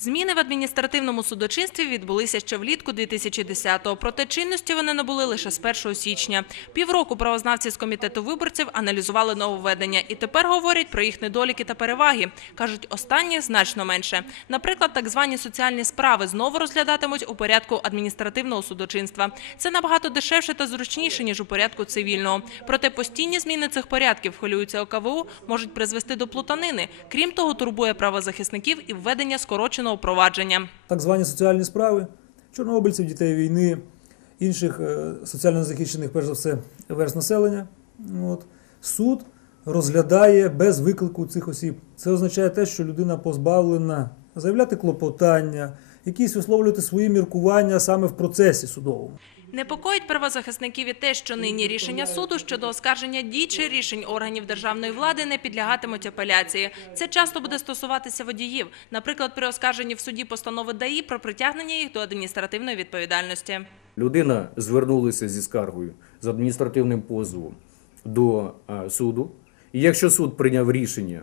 Зміни в адміністративному судочинстві відбулися ще влітку 2010-го, проте чинності вони набули лише з 1 січня. Півроку правознавці з комітету виборців аналізували нововведення і тепер говорять про їх недоліки та переваги. Кажуть, останні значно менше. Наприклад, так звані соціальні справи знову розглядатимуть у порядку адміністративного судочинства. Це набагато дешевше та зручніше ніж у порядку цивільного. Проте постійні зміни цих порядків хвилюються ОКВУ можуть призвести до плутанини. Крім того, турбує правозахисників і введення скороченого провадження. так звані соціальні справи, чорнобильців, дітей війни, інших е, соціально захищених, перш за все, верст населення. От. Суд розглядає без виклику цих осіб. Це означає те, що людина позбавлена заявляти клопотання, якісь висловлювати свої міркування саме в процесі судовому. Непокоїть правозахисників і те, що нині рішення суду щодо оскарження дій чи рішень органів державної влади не підлягатимуть апеляції. Це часто буде стосуватися водіїв, наприклад, при оскарженні в суді постанови ДАІ про притягнення їх до адміністративної відповідальності. Людина звернулася зі скаргою з адміністративним позовом до суду. І якщо суд прийняв рішення,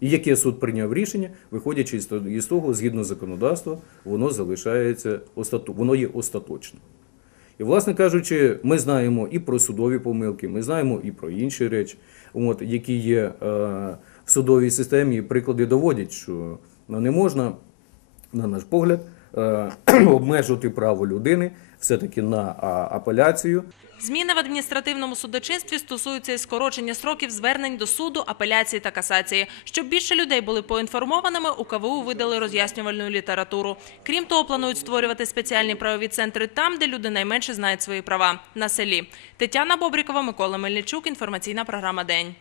і яке суд прийняв рішення, виходячи із того- згідно законодавства, воно залишається воно є остаточним. І, власне кажучи, ми знаємо і про судові помилки, ми знаємо і про інші речі, от, які є е, в судовій системі, і приклади доводять, що ну, не можна на наш погляд, е, обмежувати право людини все-таки на апеляцію. Зміни в адміністративному судочинстві стосуються і скорочення строків звернень до суду, апеляції та касації. Щоб більше людей були поінформованими, у КВУ видали роз'яснювальну літературу. Крім того, планують створювати спеціальні правові центри там, де люди найменше знають свої права на селі. Тетяна Бобрікова, Микола Мельничук. Інформаційна програма День.